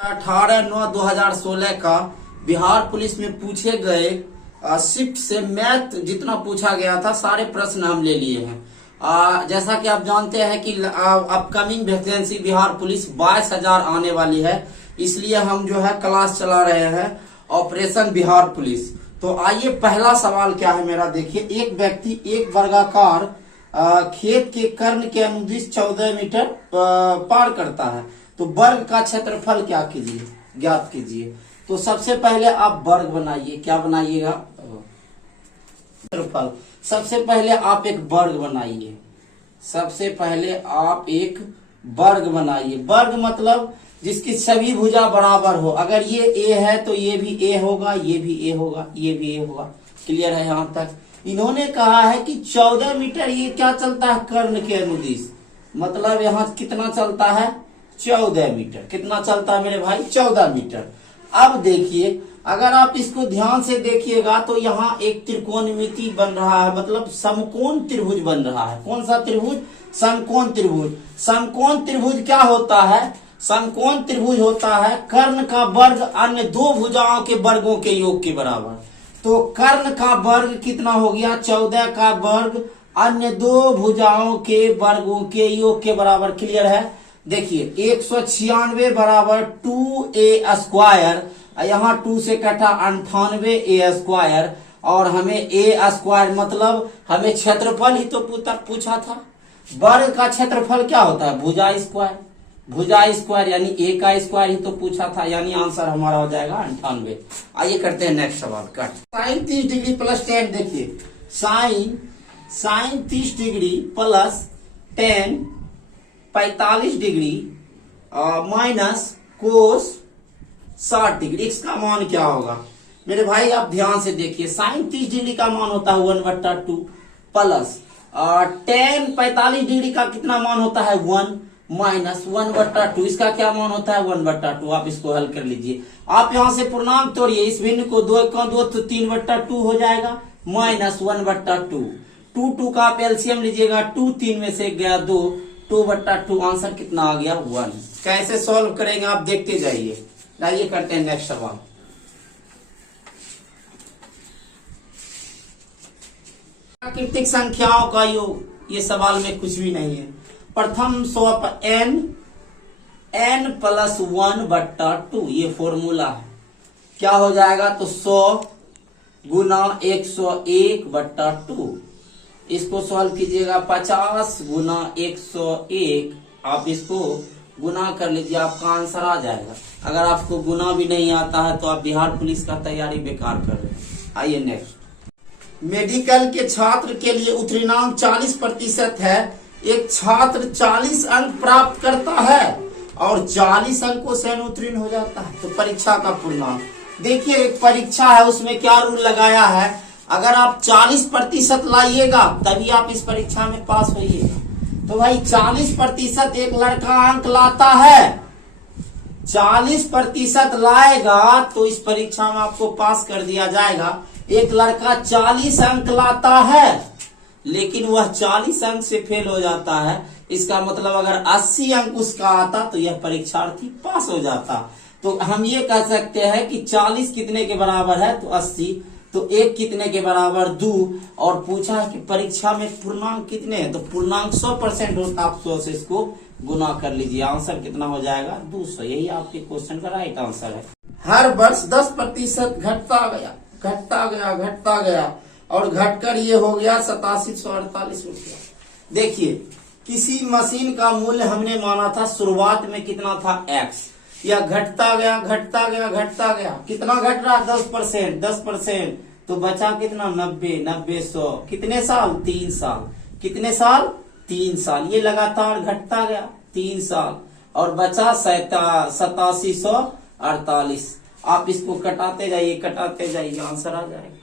18/9/2016 का बिहार पुलिस में पूछे गए शिफ्ट से मैथ जितना पूछा गया था सारे प्रश्न हम ले लिए हैं। जैसा कि आप जानते हैं कि अपकमिंग वैकेंसी बिहार पुलिस 22,000 आने वाली है, इसलिए हम जो है क्लास चला रहे हैं ऑपरेशन बिहार पुलिस। तो आइए पहला सवाल क्या है मेरा, देखिए। एक व्यक्ति एक वर्गाकार खेत के कर्ण के अनुदिश 14 मीटर पार करता है, तो वर्ग का क्षेत्रफल क्या कीजिए, ज्ञात कीजिए। तो सबसे पहले आप वर्ग बनाइए। क्या बनाइएगा? क्षेत्रफल। सबसे पहले आप एक वर्ग बनाइए। सबसे पहले आप एक वर्ग बनाइए। वर्ग मतलब जिसकी सभी भुजा बराबर हो। अगर ये ए है तो ये भी ए होगा, ये भी ए होगा, ये भी ए होगा। क्लियर है यहां तक? इन्होंने कहा है कि 14 मीटर ये क्या चलता है, कर्ण के अनुदिश, मतलब यहाँ कितना चलता है, 14 मीटर। कितना चलता है मेरे भाई? 14 मीटर। अब देखिए, अगर आप इसको ध्यान से देखिएगा तो यहाँ एक त्रिकोणमिति बन रहा है, मतलब समकोण त्रिभुज बन रहा है। कौन सा त्रिभुज? समकोण त्रिभुज। समकोण त्रिभुज क्या होता है? समकोण त्रिभुज होता है कर्ण का वर्ग अन्य दो भुजाओं के वर्गों के योग के बराबर। तो कर्ण का वर्ग कितना हो गया? 14 का वर्ग अन्य दो भुजाओं के वर्गों के योग के बराबर। क्लियर है? देखिए 196 बराबर 2a स्क्वायर, यहाँ 2 से कटा 98a स्क्वायर, और हमें a स्क्वायर मतलब हमें क्षेत्रफल ही तो पूछा था। वर्ग का क्षेत्रफल क्या होता है? भुजा स्क्वायर। भुजा स्क्वायर यानी a का स्क्वायर ही तो पूछा था, यानी आंसर हमारा हो जाएगा 98। आइए करते हैं नेक्स्ट सवाल। Cut sine 30 degree plus 10। देखिए sine 30 degree plus 10 45 degree minus cos 60 degree, इसका मान क्या होगा मेरे भाई? आप ध्यान से देखिए। साइन 30 डिग्री का मान होता है 1/2 प्लस 10 45 डिग्री का कितना मान होता है? 1 माइनस 1/2, इसका क्या मान होता है? 1/2। आप इसको हल कर लीजिए। आप यहां से पूर्णांक तोड़िए, इस भिन्न को 2 का 2 तो 3/2 हो जाएगा, माइनस 1/2। 2 का आप एलसीएम लीजिएगा, 2 3 में से गया 2, 2/2। आंसर कितना आ गया? 1। कैसे सॉल्व करेंगे आप देखते जाइए। आइए करते हैं नेक्स्ट सवाल। प्राकृतिक संख्याओं का योग, ये सवाल में कुछ भी नहीं है। प्रथम 100 n प्लस 1/2, ये फॉर्मूला है। क्या हो जाएगा? तो 100 गुना 101/2। इसको सॉल्व कीजिएगा, 50 गुना 101। आप इसको गुना कर लीजिए, आपका आंसर आ जाएगा। अगर आपको गुना भी नहीं आता है तो आप बिहार पुलिस का तैयारी बेकार कर रहे हैं। आइए नेक्स्ट। मेडिकल के छात्र के लिए उत्तीर्णांक 40% है। एक छात्र 40 अंक प्राप्त करता है और 40 अंकों से अनुत्तीर्ण हो जाता है, तो परीक्षा का पूर्णांक। देखिए एक परीक्षा है, उसमें क्या रूल लगाया है, अगर आप 40% लाइएगा तभी आप इस परीक्षा में पास होइएगा। तो भाई 40% एक लड़का अंक लाता है, 40% लाएगा तो इस परीक्षा में आपको पास कर दिया जाएगा। एक लड़का 40 अंक लाता है लेकिन वह 40 अंक से फेल हो जाता है, इसका मतलब अगर 80 अंक उसका आता तो यह परीक्षार्थी पास हो जाता। तो हम ये कह सकते हैं कि 40 कितने के बराबर है? तो 80। तो 1 कितने के बराबर? 2। और पूछा है कि परीक्षा में पूर्णांक कितने हैं, तो पूर्णांक 100% होता। आप 100 से इसको गुना कर लीजिए, आंसर कितना हो जाएगा? 200। यही आपके क्वेश्चन का राइट आंसर है। हर वर्ष 10% घटता गया और घटकर ये हो गया 8748 रुपया। देखिए किसी मशीन का मूल्य हमने माना था शुरुआत में कितना था? x। यह घटता गया। कितना घट रहा? 10%। तो बचा कितना? 90 100। कितने साल? 3 साल। कितने साल? 3 साल। ये लगातार घटता गया 3 साल और बचा 8748। आप इसको कटाते जाइए, आंसर आ जाएगा।